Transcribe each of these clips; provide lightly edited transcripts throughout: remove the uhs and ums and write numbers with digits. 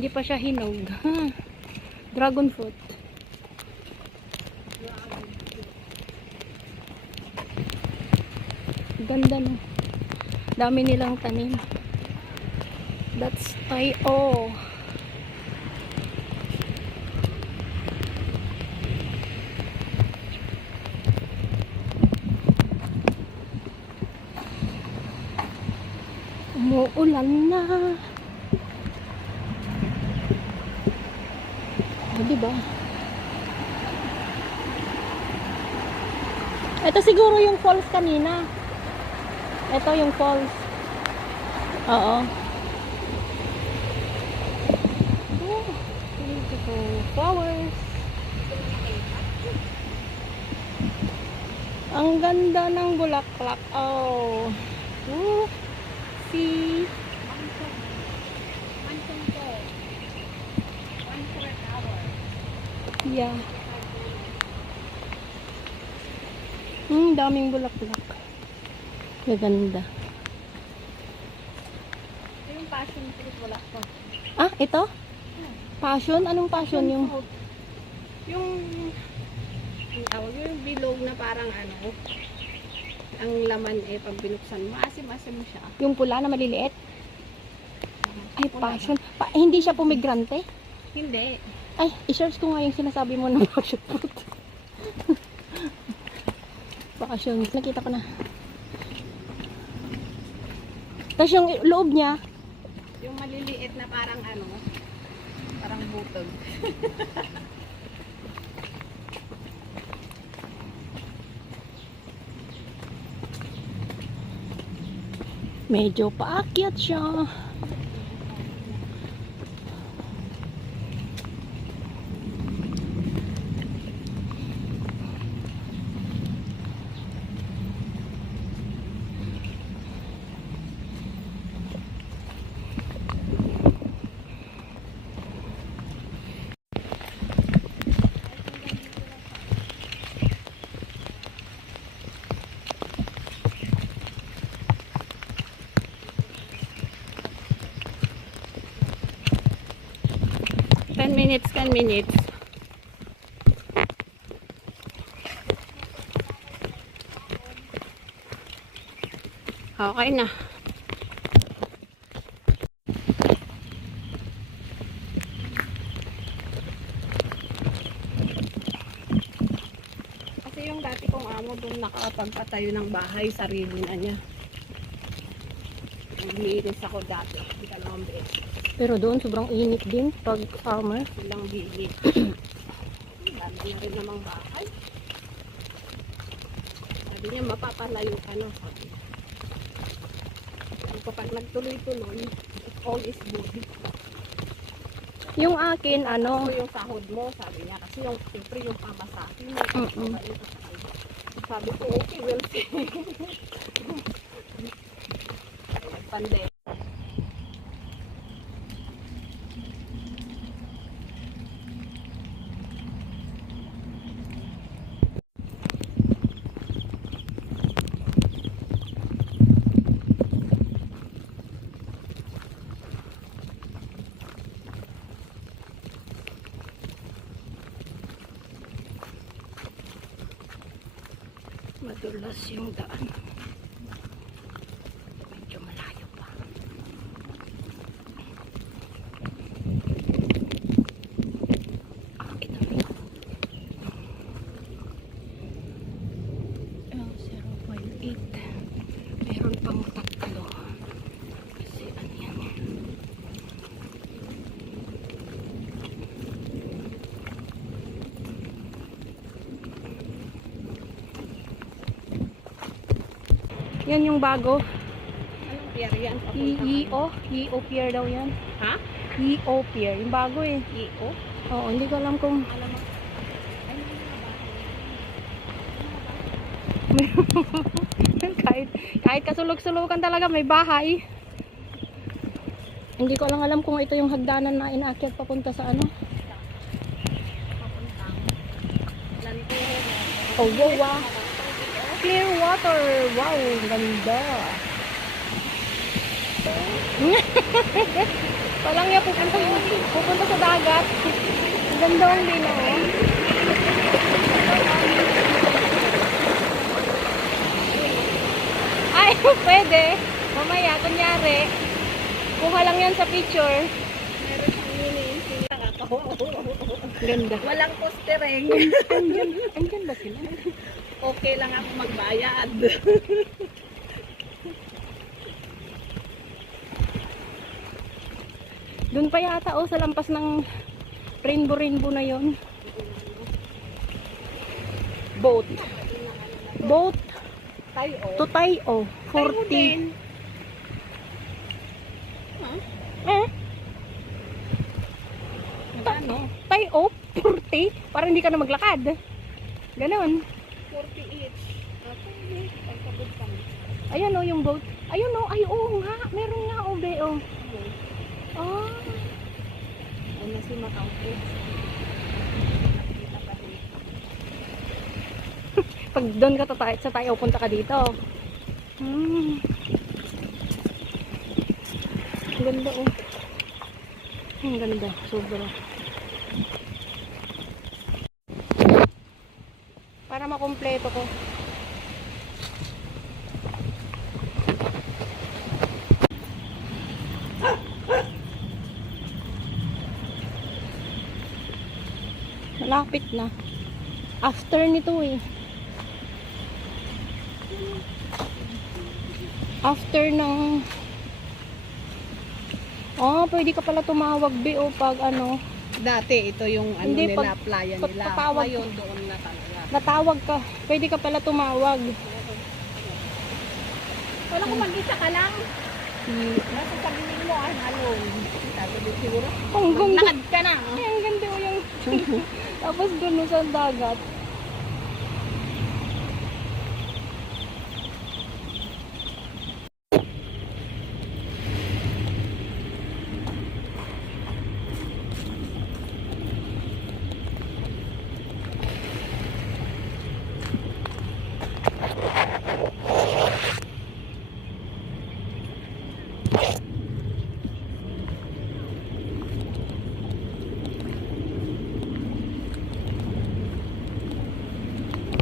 Hindi pa siya hinog. Dragon fruit. Ganda no. Dami nilang tanim. That's Tayo. Umuulan na. O, diba? Ito siguro yung falls kanina. Ito yung falls. Oo. Oh, beautiful flowers. Ang ganda ng bulaklak. Oh. See? Yeah. Daming bulaklak. Gaganda. Ito yung passion fruit, wala pa. Ah, ito? Passion? Anong passion yung? Yung tawag yung bilog na parang ano, ang laman pag binuksan mo, asim-asim siya. Yung pula na maliliit? Ay, passion. Hindi siya pomegrante? Hindi. Ay, i-search ko nga yung sinasabi mo ng passion fruit. Passion. Nakita ko na. Tapos yung loob niya, Yung maliliit na parang ano, parang butog. medyo paakyat siya. Ten minutes. Okay na. Kasi yung dati kong amo doon nakapagpatayo ng bahay, sarili na niya. Naglinis ako dati, dalawang beses. Pero doon sobrang init din pag summer. Ilang bilit. Dami na rin namang bahay. Sabi niya, mapapalayo ka na. Sabi ko, pag nagtuloy-tuloy, all is good. Yung akin, ano, Ako yung sahod mo, sabi niya. Kasi yung, siyempre, yung pamasahe mo. Sabi ko, okay, we'll see. Nagpande. madulas yung daan. Medyo malayo pa. Ah, ito na. L0.8. Meron pang tatlo. Kasi ano yan. Yan yung bago. Anong pier yan? EO Pier daw yan. Ha? EO Pier. Yung bago eh. EO? Oo, hindi ko alam kung... Alam mo? kahit kasulog-sulugan talaga may bahay. Hindi ko lang alam kung ito yung hagdanan na inaakyat papunta sa ano. Oh, wow. Clear water. Wow, ganda. Walang niya pupunta sa dagat. Ang ganda ang linaw. Oh. Ay, pwede. Mamaya, kunyari, kuha lang yan sa picture. Meron siyang mini ako. Ganda. Walang postereng. Andyan ba sila? Okay lang ako magbayad. Doon pa yata sa lampas ng rainbow na yon. Boat. Boat Tayo. to Tayo. 40. Eh, Ano? Tayo 40. Para hindi ka na maglakad. Ganon. 40 each. Okay, pagkabot kami. Ayan yung boat. Ayun ay oo nga. Meron nga be Ah. Ay na si Macau Kids. Nakita pa dito. Pag doon ka sa Tayo, punta ka dito. Ang ganda Ang ganda. Sobra. Para makumpleto ko. Malapit na. After nito After ng pwede ka pala tumawag pag Dati ito yung Hindi, nila, playa nila. pagpatawag. Ngayon doon na talaga. natawag ka. Pwede ka pala tumawag. Wala kung mag-isa ka lang. Nasa sabihin mo, alone. Sabi siguro. Ang ganda. Maglakad ka na. Ay, ang ganda yung tapos doon sa dagat.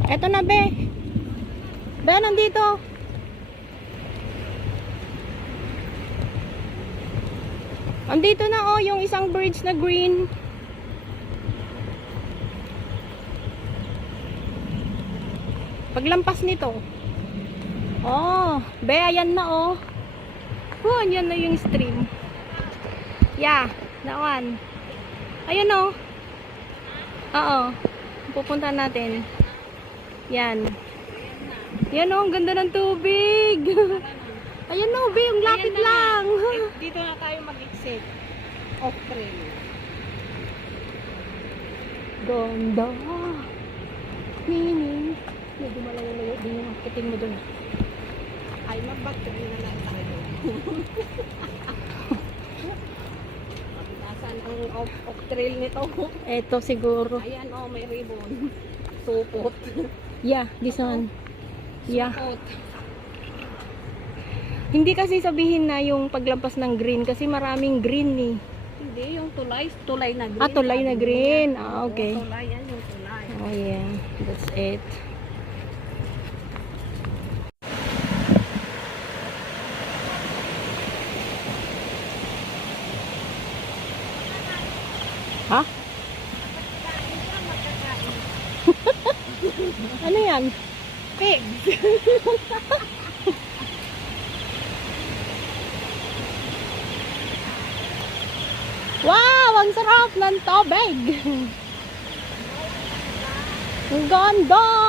Eto na be. Be, nandito. Andito na yung isang bridge na green. Paglampas nito. Be, ayan na ayan na yung stream. Yeah, that one. Ayan Oo. Pupunta natin. Yan. Yan ang ganda ng tubig. Ayan be, yung lapit Ayan na lang. Dito na tayo mag-exit. Off-trail. Ganda. Nini. Medyo malayo-layo din yung kiting mo dun. Ay, mag-back-trail na lang tayo. Nasaan ang off-trail nito? Eto siguro. Ayan may ribbon. Supot. Yeah, this one. Yeah. Supot. Hindi kasi sabihin na yung paglampas ng green kasi maraming green Hindi, yung tulay na green. tulay na green. Okay. Tulay, yan yung tulay. Oh yeah, that's it. Ha? Ano yan? Pig! Wow! Ang sarap ng tubig! Ang ganda!